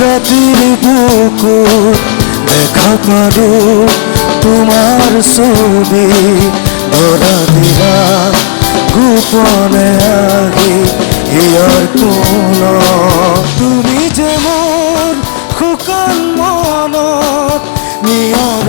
রাতির বুকুর দেখা পারো তোমার ছবি ধরা দিলা গোপনে আগে ইয়ার কোন তুমি যেমন খুকান মনত নিয়ম